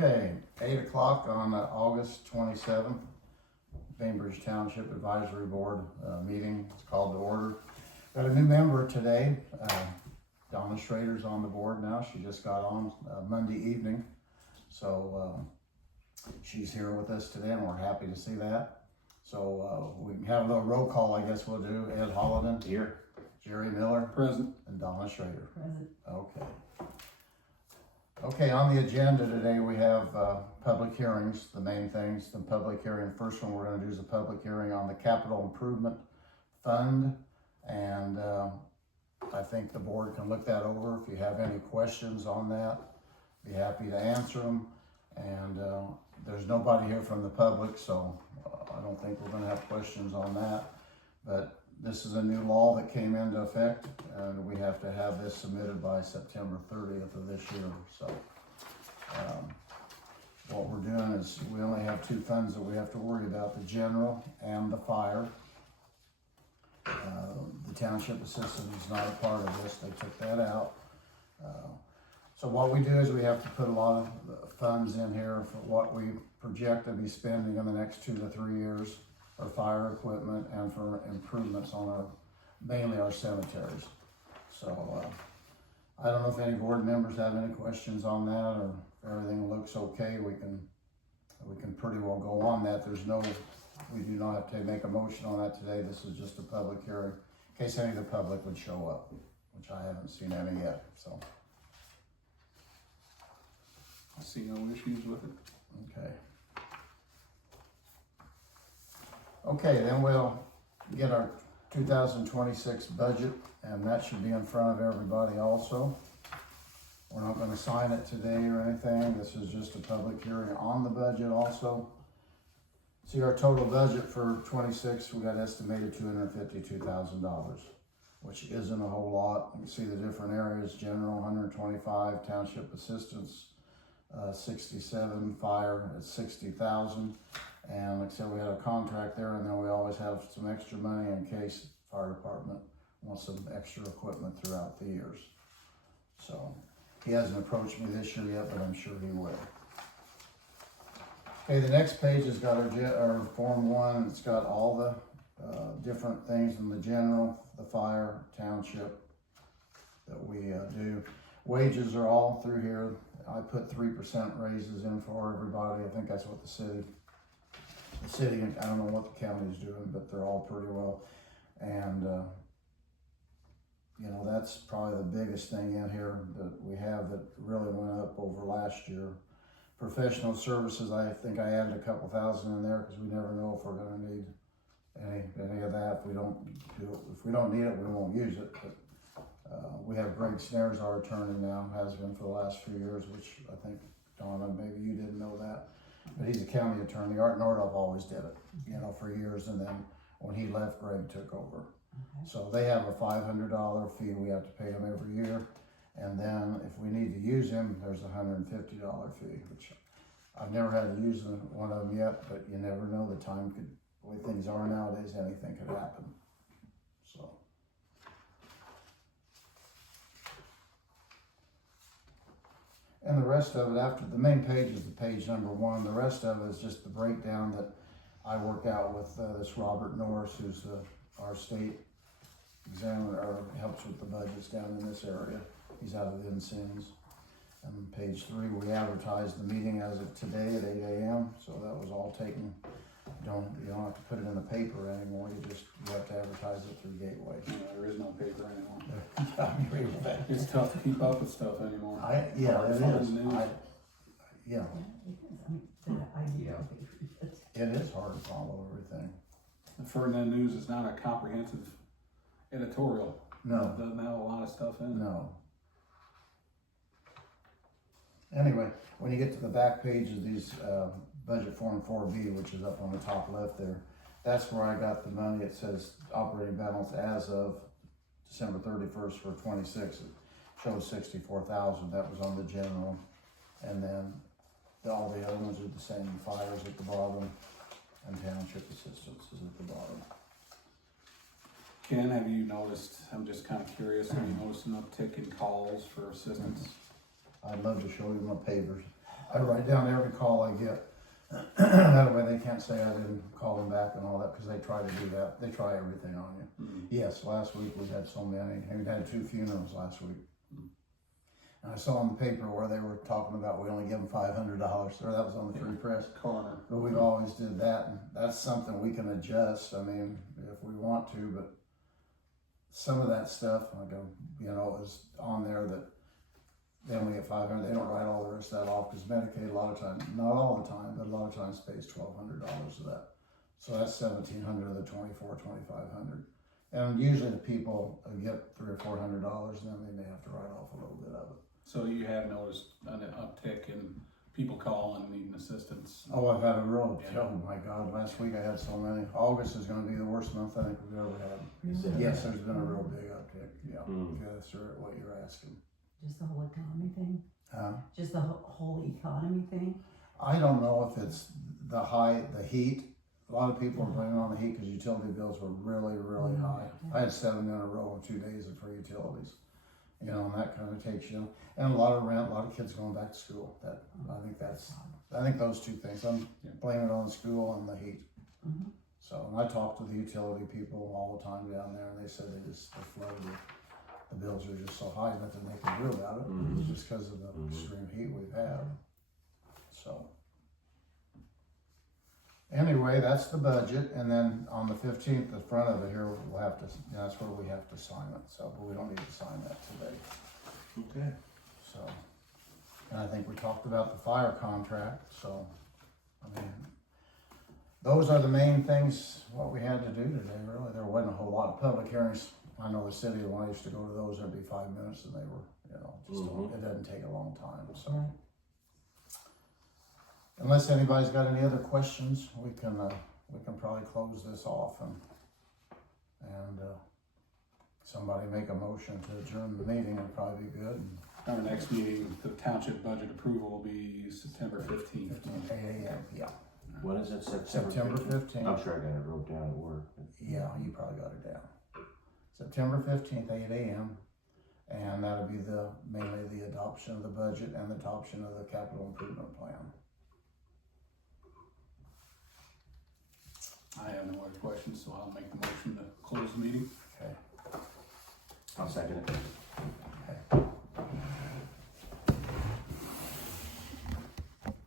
Okay, 8 o'clock on August 27th, Bainbridge Township Advisory Board meeting. It's called to order. Got a new member today. Donna Schrader's on the board now. She just got on Monday evening. So she's here with us today and we're happy to see that. So we can have a little roll call, I guess we'll do. Ed Hollidan. Here. Jerry Miller. Present. And Donna Schrader. Present. Okay. Okay, on the agenda today we have public hearings, the main things. The public hearing, first one we're going to do is a public hearing on the Capital Improvement Fund. And I think the board can look that over. If you have any questions on that, be happy to answer them. And there's nobody here from the public, so I don't think we're going to have questions on that. But this is a new law that came into effect, and we have to have this submitted by September 30th of this year. So what we're doing is we only have two funds that we have to worry about, the general and the fire. The township assistant is not a part of this. They took that out. So what we do is we have to put a lot of funds in here for what we project to be spending in the next 2 to 3 years for fire equipment and for improvements on mainly our cemeteries. So I don't know if any board members have any questions on that, or if everything looks okay, we can pretty well go on that. We do not have to make a motion on that today. This is just a public hearing in case any of the public would show up, which I haven't seen any yet. So I see no issues with it. okay. Okay, then we'll get our 2026 budget, and that should be in front of everybody also. We're not going to sign it today or anything. This is just a public hearing on the budget also. See, our total budget for 26, we got estimated $252,000, which isn't a whole lot. You can see the different areas: general 125, township assistance 67, fire at 60,000. And like I said, we had a contract there, and then we always have some extra money in case the fire department wants some extra equipment throughout the years. So he hasn't approached me this year yet, but I'm sure he will. Okay, the next page has got our Form 1. It's got all the different things in the general, the fire, township that we do. Wages are all through here. I put 3% raises in for everybody. I think that's what the city, I don't know what the county's doing, but they're all pretty well. And, you know, that's probably the biggest thing in here that we have that really went up over last year. Professional services, I think I added a couple thousand in there because we never know if we're going to need any of that. If we don't need it, we won't use it. But we have Greg Snares, our attorney now, has been for the last few years, which I think, Donna, maybe you didn't know that. But he's a county attorney. Art Nordhoff always did it, you know, for years, and then when he left, Greg took over. Okay. So they have a $500 fee we have to pay him every year, and then if we need to use him, there's a $150 fee, which I've never had to use one of them yet, but you never know. The time could, the way things are nowadays, anything could happen. So. And the rest of it, after the main page is the page number 1. The rest of it is just the breakdown that I work out with this Robert Norris, who's our state examiner, or helps with the budgets down in this area. He's out of Vincennes. And page 3, we advertised the meeting as of today at 8 a.m. So that was all taken. You don't have to put it in the paper anymore. You have to advertise it through Gateway. Yeah, there is no paper anymore. I agree with that. It's tough to keep up with stuff anymore. Yeah, it is. Yeah. It is hard to follow everything. The Ferdinand News is not a comprehensive editorial. No. It doesn't have a lot of stuff in it. No. Anyway, when you get to the back page of these budget form 4B, which is up on the top left there, that's where I got the money. It says operating balance as of December 31st for 26. It showed 64,000. That was on the general, and then all the other ones are the same. Fires at the bottom, and township assistance is at the bottom. Ken, have you noticed, I'm just kind of curious, have you noticed an uptick in calls for assistance? I'd love to show you my papers. I write down every call I get. That way they can't say I didn't call them back and all that, because they try to do that. They try everything on you. Mhm. Yes, last week we had so many, and we had 2 funerals last week. Mhm. And I saw in the paper where they were talking about we only give them $500, or that was on the Free Press. Coroner. But we've always did that, and that's something we can adjust, I mean, if we want to, but some of that stuff, like, is on there that they only get 500, they don't write all the rest of that off, because Medicaid a lot of times, not all the time, but a lot of times pays $1,200 of that. So that's 1,700 of the 2,500. And usually the people get $300 or $400, and then they may have to write off a little bit of it. So you have noticed an uptick in people calling needing assistance? Oh, I've had a real, oh my God, last week I had so many. August is gonna be the worst month I think we've ever had. Yes, there's been a real big uptick, yeah, if that's what you're asking. Just the whole economy thing? Huh? Just the whole economy thing? I don't know if it's the heat. A lot of people are blaming it on the heat because utility bills were really, really high. I had 7 in a row in 2 days for utilities. And that kind of takes you, and a lot of rent, a lot of kids going back to school. I think those 2 things. I'm blaming it on the school and the heat. Mm-hmm. So, and I talk to the utility people all the time down there, and they said they're flooded. The bills are just so high, nothing they can do about it. It's just because of the extreme heat we've had. So, anyway, that's the budget, and then on the 15th, the front of it here, we'll have to, that's where we have to sign it, so, but we don't need to sign that today. Okay. So, and I think we talked about the fire contract, so, I mean, those are the main things, what we had to do today, really. There wasn't a whole lot of public hearings. I know the city, when I used to go to those, there'd be 5 minutes, and they were, it doesn't take a long time, so. Right. Unless anybody's got any other questions, we can probably close this off and somebody make a motion to adjourn the meeting would probably be good. Our next meeting, the township budget approval will be September 15th. 8 a.m. Yeah. When is it? September 15th. I'm sure I got it wrote down at work. Yeah, you probably got it down. September 15th, 8 a.m. And that'll be mainly the adoption of the budget and the adoption of the capital improvement plan. I have no other questions, so I'll make the motion to close the meeting. Okay. I'll second it.